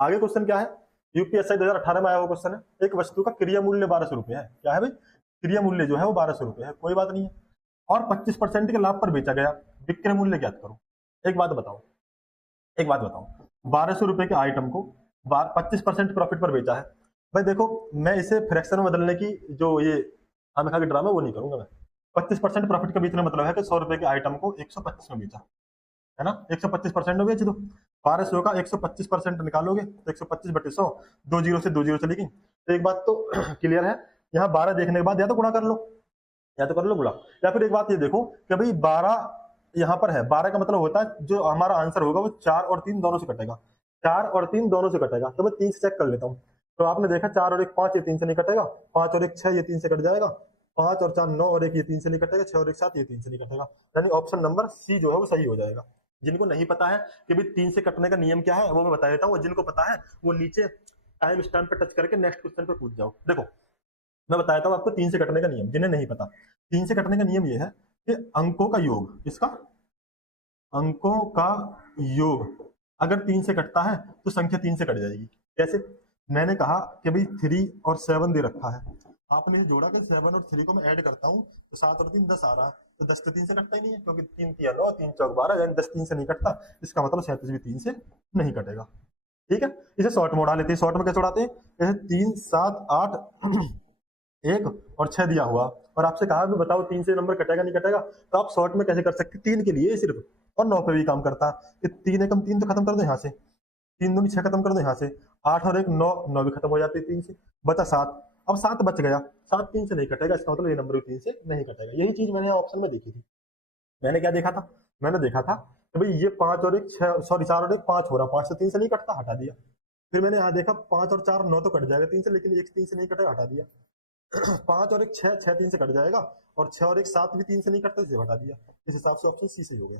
आगे क्वेश्चन क्या है, यूपीएसआई 2018 में आया हुआ क्वेश्चन है, एक वस्तु का क्रिया मूल्य 1200 रुपए है। क्या है भाई, क्रिया मूल्य जो है वो 1200 रुपए है, कोई बात नहीं है, और 25% के लाभ पर बेचा गया, विक्रय मूल्य ज्ञात करो। एक बात बताओ, एक बात बताओ, 1200 रुपए के आइटम को 25% प्रॉफिट पर बेचा है। भाई देखो, मैं इसे फ्रैक्शन में बदलने की जो ये हम खा के ड्रामा वो नहीं करूंगा मैं। 25% प्रॉफिट का बेचने मतलब है कि 100 रुपए के आइटम को 125 में बेचा, है ना, 125% में बेच दो। 1200 का 125% निकालोगे तो 125/100, 2 जीरो से 2 जीरो चलेगी। तो एक बात तो क्लियर है, यहाँ 12 देखने के बाद या तो गुणा कर लो, या तो कर लो गुणा, या फिर एक बात ये देखो कि भाई 12 यहाँ पर है, 12 का मतलब होता है जो हमारा आंसर होगा वो 4 और 3 दोनों से कटेगा, 4 और 3 दोनों से कटेगा। तो मैं 3 से चेक कर लेता हूँ। तो आपने देखा 4 और 1 5, ये 3 से नहीं कटेगा, 5 और 1 6, ये 3 से कट जाएगा, 5 और 4 9 और 1 ये 3 से नहीं कटेगा, 6 और 1 7, ये 3 से नहीं कटेगा। यानी ऑप्शन नंबर सी जो है वो सही हो जाएगा। जिनको नहीं पता है कि भाई 3 से कटने का नियम क्या है वो मैं बता देता हूँ, जिनको पता है वो नीचे टाइम स्टैम्प पे टच करके नेक्स्ट क्वेश्चन पे कूद जाओ। देखो मैं बताता हूँ आपको 3 से कटने का नियम, जिन्हें नहीं पता। 3 से कटने का नियम ये है कि अंकों का योग, इसका अंकों का योग अगर 3 से कटता है तो संख्या 3 से कट जाएगी। कैसे, मैंने कहा कि भाई 3 और 7 दे रखा है, आपने जोड़ा कि 7 और 3 को मैं ऐड करता हूँ तो 7 और 3 10 आ रहा है, तो 10 तो 3 से कटता ही नहीं है, क्योंकि 3 3 9, 3 चौक 12, यानी 10 3 से नहीं कटता। इसका मतलब 37 भी 3 से नहीं कटेगा। ठीक है, इसे शॉर्ट में उड़ा लेते हैं। शॉर्ट में कैसे उड़ाते हैं, जैसे 3 7 8 1 और 6 दिया हुआ, और आपसे कहा भी बताओ 3 से नंबर कटेगा नहीं कटेगा, तो आप शॉर्ट में कैसे कर सकते, 3 के लिए सिर्फ, और 9 पे भी काम करता है कि 3 एकम 3 तो खत्म कर दो यहाँ से, 3 दूनी 6 खत्म कर दो यहाँ से, 8 और 1 9, 9 भी खत्म हो जाती है 3 से, बचा 7। अब 7 बच गया, 7 3 से नहीं कटेगा, इसका मतलब ये नंबर भी 3 से नहीं कटेगा। यही चीज मैंने ऑप्शन में देखी थी। मैंने क्या देखा था, मैंने देखा था कि भाई ये 5 और 1 6, सॉरी 4 और 1 5 हो रहा, 5 से 3 से नहीं कटता, हटा दिया। फिर मैंने यहाँ देखा 5 और 4 9 तो कट जाएगा 3 से, लेकिन 1 3 से नहीं कटेगा, हटा दिया। 5 और 1 6, 6 3 से कट जाएगा, और 6 और 1 7 भी 3 से नहीं कटता, इसे हटा दिया। इस हिसाब से ऑप्शन सी सही हो गया।